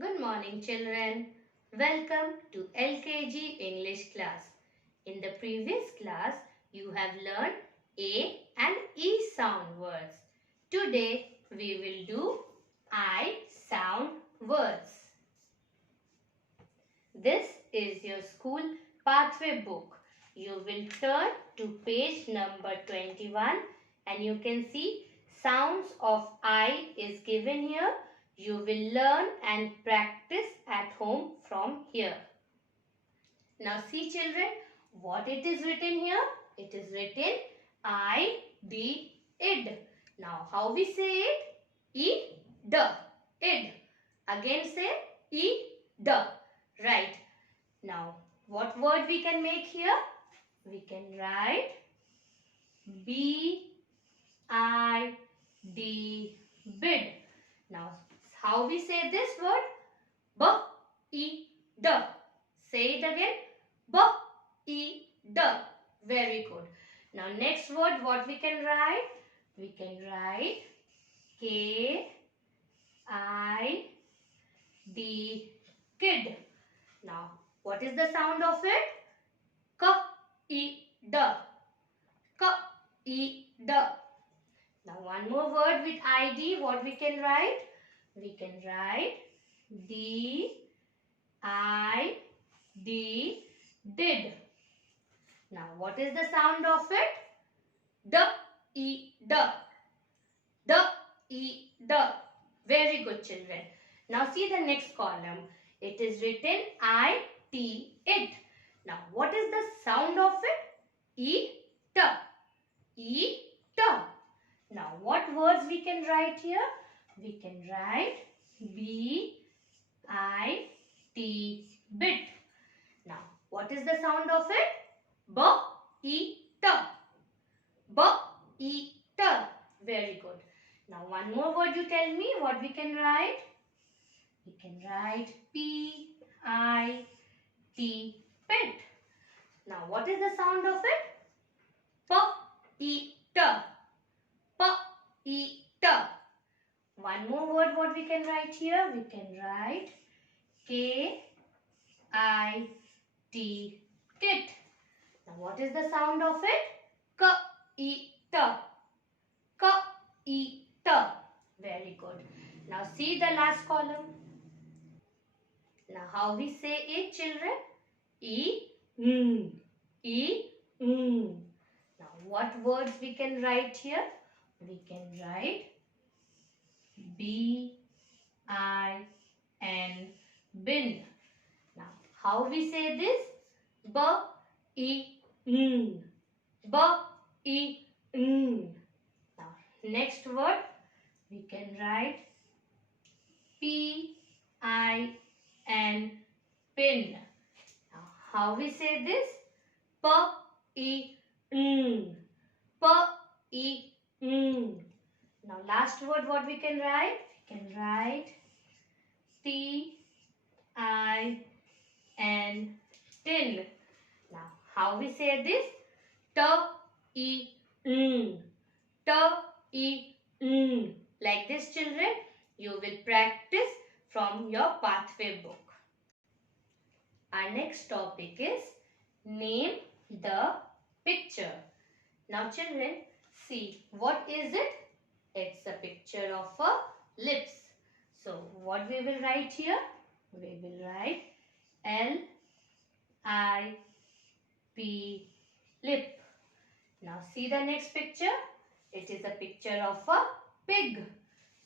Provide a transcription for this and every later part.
Good morning, children. Welcome to LKG English class. In the previous class, you have learned A and E sound words. Today, we will do I sound words. This is your school pathway book. You will turn to page number 21 and you can see sounds of I is given here. You will learn and practice at home from here. Now see children, what it is written here? It is written I, D, id. Now how we say it? E, D, id. Again say E, D. Right. Now what word we can make here? We can write B, I, D, bid. Now how we say this word? B, E, D. Say it again. B, E, D. Very good. Now next word what we can write? We can write K, I, D, kid. Now what is the sound of it? K, E, D. K, E, D. Now one more word with ID. What we can write? We can write D, I, D, did. Now what is the sound of it? D, E, D. D, E, D. Very good children. Now see the next column. It is written I, T, it. Now what is the sound of it? E, T. E, T. Now what words we can write here? We can write B, I, T, bit. Now what is the sound of it? B, E, T. B, E, T. Very good. Now one more word you tell me what we can write? We can write P, I, T, pit. Now what is the sound of it? P, E, T. P, E, T. One more word what we can write here? We can write K, I, T, kit. Now what is the sound of it? K, E, T. K, E, T. Very good. Now see the last column. Now how we say it children? E, N. E, N. Now what words we can write here? We can write B, I, N, bin. Now, how we say this? B, E, N. B, E, N. Now, next word, we can write P, I, N, pin. Now, how we say this? P, E, N. P, E, N. Now last word what we can write? We can write T, I, N, tin. Now how we say this? T, E, N. T, E, N. Like this children, you will practice from your pathway book. Our next topic is name the picture. Now children, see what is it? It's a picture of a lips. So what we will write here? We will write L, I, P, lip. Now see the next picture. It is a picture of a pig.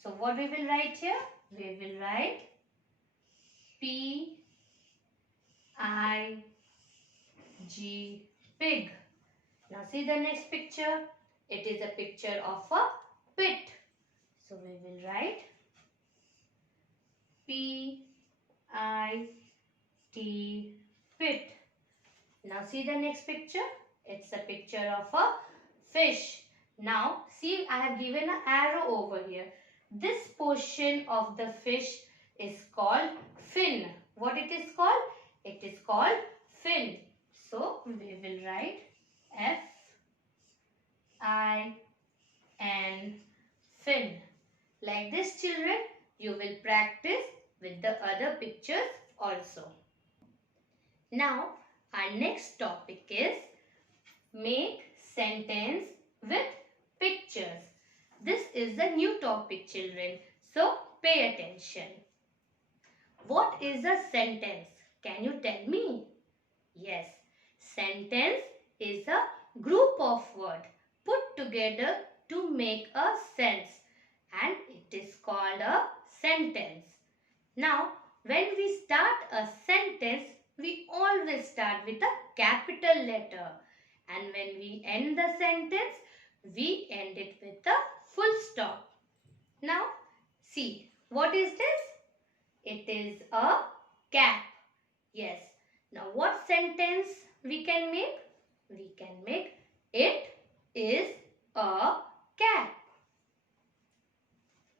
So what we will write here? We will write P, I, G, pig. Now see the next picture. It is a picture of a pit. So we will write P, I, T, pit. Now see the next picture. It's a picture of a fish. Now see, I have given an arrow over here. This portion of the fish is called fin. What it is called? It is called fin. So we will write F, I, N, fin. Like this children, you will practice with the other pictures also. Now, our next topic is make sentence with pictures. This is the new topic, children. So, pay attention. What is a sentence? Can you tell me? Yes, sentence is a group of words put together to make a sense, and it is called a sentence. Now, when we start a sentence, we always start with a capital letter, and when we end the sentence, we end it with a full stop. Now, see, what is this? It is a cap. Yes. Now, what sentence we can make? We can make it is a cap.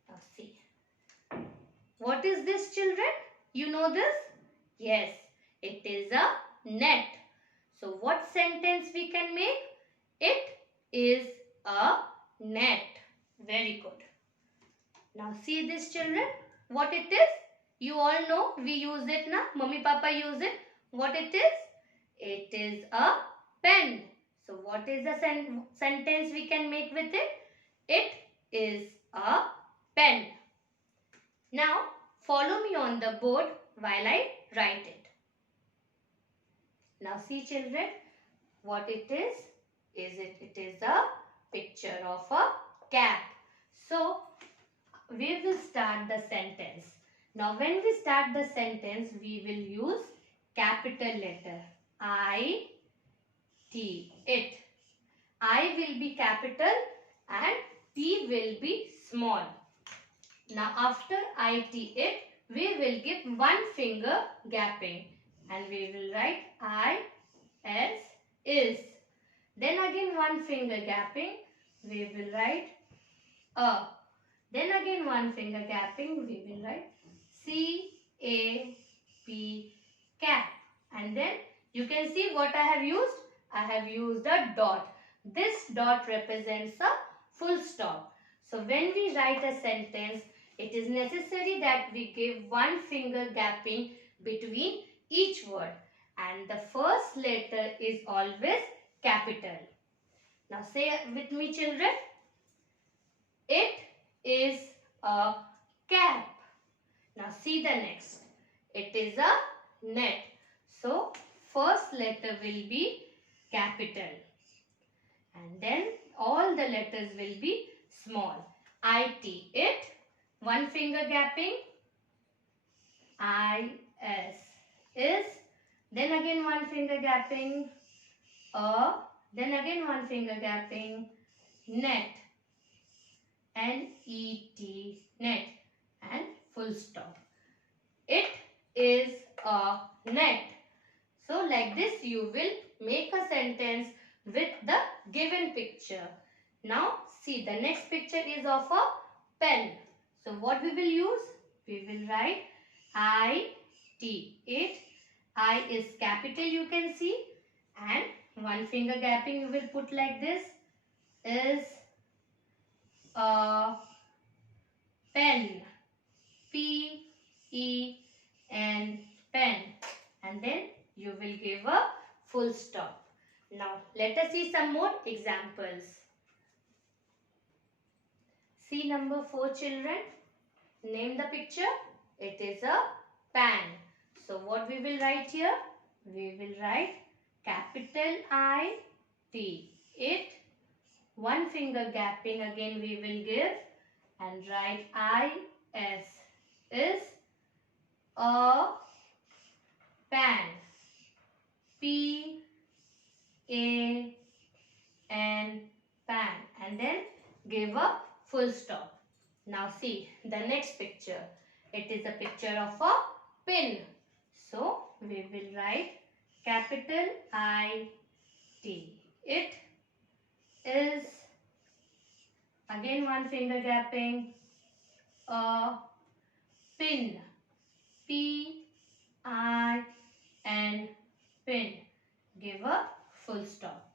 Now, see. What is this, children? You know this? Yes, it is a net. So, what sentence we can make? It is a net. Very good. Now, see this, children. What it is? You all know we use it now. Mummy, Papa use it. What it is? It is a pen. So, what is the sentence we can make with it? It is a pen. Now, follow me on the board while I write it. Now, see, children, what it is? It is a picture of a cap. So, we will start the sentence. Now, when we start the sentence, we will use capital letter I, T, it. I will be capital and T will be small. Now, after I, T, it, we will give one finger gapping and we will write I, S, is. Then again one finger gapping, we will write A. Then again one finger gapping, we will write C, A, P, cap. And then you can see what I have used. I have used a dot. This dot represents a full stop. So when we write a sentence, it is necessary that we give one finger gapping between each word. And the first letter is always capital. Now say with me, children. It is a cap. Now see the next. It is a net. So first letter will be capital. And then all the letters will be small. I-T, it. One finger gapping. I-S, is. Then again one finger gapping. A. Then again one finger gapping. Net. N-E-T, net. And full stop. It is a net. So like this you will make a sentence with the given picture. Now see, the next picture is of a pen. So what we will use? We will write I-T, it. I is capital, you can see. And one finger gapping you will put like this. Is a pen. P-E-N, pen. And then you will give a full stop. Now let us see some more examples. See number 4, children. Name the picture. It is a pan. So what we will write here? We will write capital I-T, it. One finger gapping again we will give and write I-S, is a pan. P-A-N, pan. And then give a full stop. Now see the next picture. It is a picture of a pin. So we will write capital I-T, it. Is, again one finger gapping, a pin. P-I-N, pin. Give a full stop.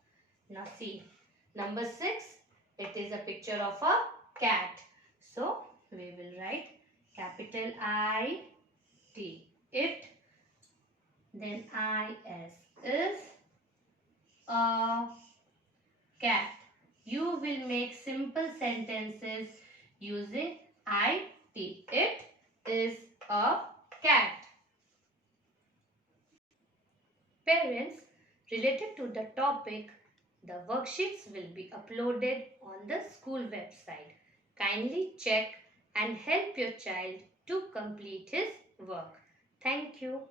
Now see, number 6, it is a picture of a cat. So we will write capital I, it. Then is is a cat. You will make simple sentences using it. It is a cat. Parents, related to the topic, the worksheets will be uploaded on the school website. Kindly check and help your child to complete his work. Thank you.